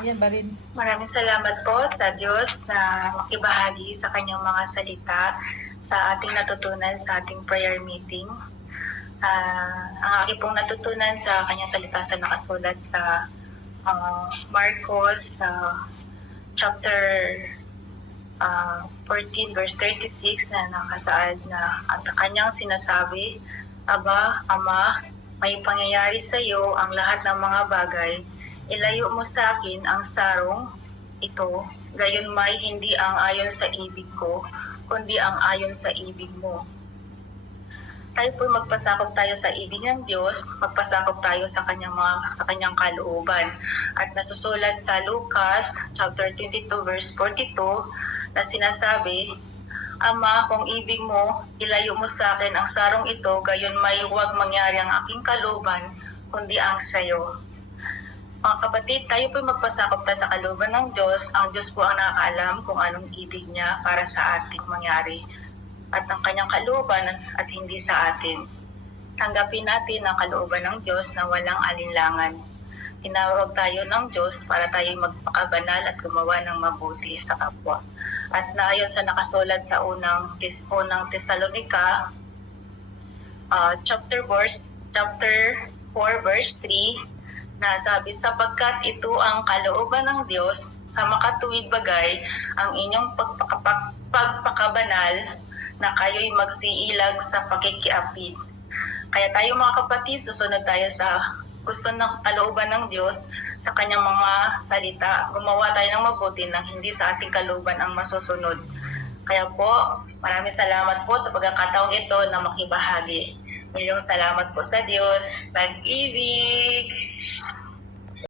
Yan ba rin? Maraming salamat po sa Diyos na makibahagi sa kanyang mga salita sa ating natutunan sa ating prayer meeting. Ang aking pong natutunan sa kanyang salita sa nakasulat sa Marcos chapter 14 verse 36 na nakasaad na at kanyang sinasabi, Aba, Ama, may pangyayari sa iyo ang lahat ng mga bagay. Ilayo mo sa akin ang sarong ito, gayon may hindi ang ayon sa ibig ko, kundi ang ayon sa ibig mo. Tayo po magpasakop tayo sa ibig ng Diyos, magpasakop tayo sa kanyang kalooban. At nasusulat sa Lucas chapter 22 verse 42 na sinasabi, Ama, kung ibig mo, ilayo mo sa akin ang sarong ito, gayon may huwag mangyari ang aking kalooban, kundi ang sayo. Mga kapatid, tayo po magpasakop tayo sa kalooban ng Diyos. Ang Diyos po ang nakakaalam kung anong ibig niya para sa ating mangyari at ang kanyang kalooban at hindi sa atin. Tanggapin natin ang kalooban ng Diyos na walang alinlangan. Tinawag tayo ng Diyos para tayo magpakabanal at gumawa ng mabuti sa kapwa. At naayon sa nakasulat sa unang Tesalonica, chapter 4 verse 3, na sabi, sapagkat ito ang kalooban ng Diyos sa makatuwid bagay ang inyong pagpakabanal na kayo'y magsiilag sa pakikiapid. Kaya tayo mga kapatid, susunod tayo sa gusto ng kalooban ng Diyos sa kanyang mga salita. Gumawa tayo ng mabuti nang hindi sa ating kalooban ang masusunod. Kaya po, maraming salamat po sa pagkakataong ito na makibahagi. Milyong salamat po sa Diyos. Pag-ibig!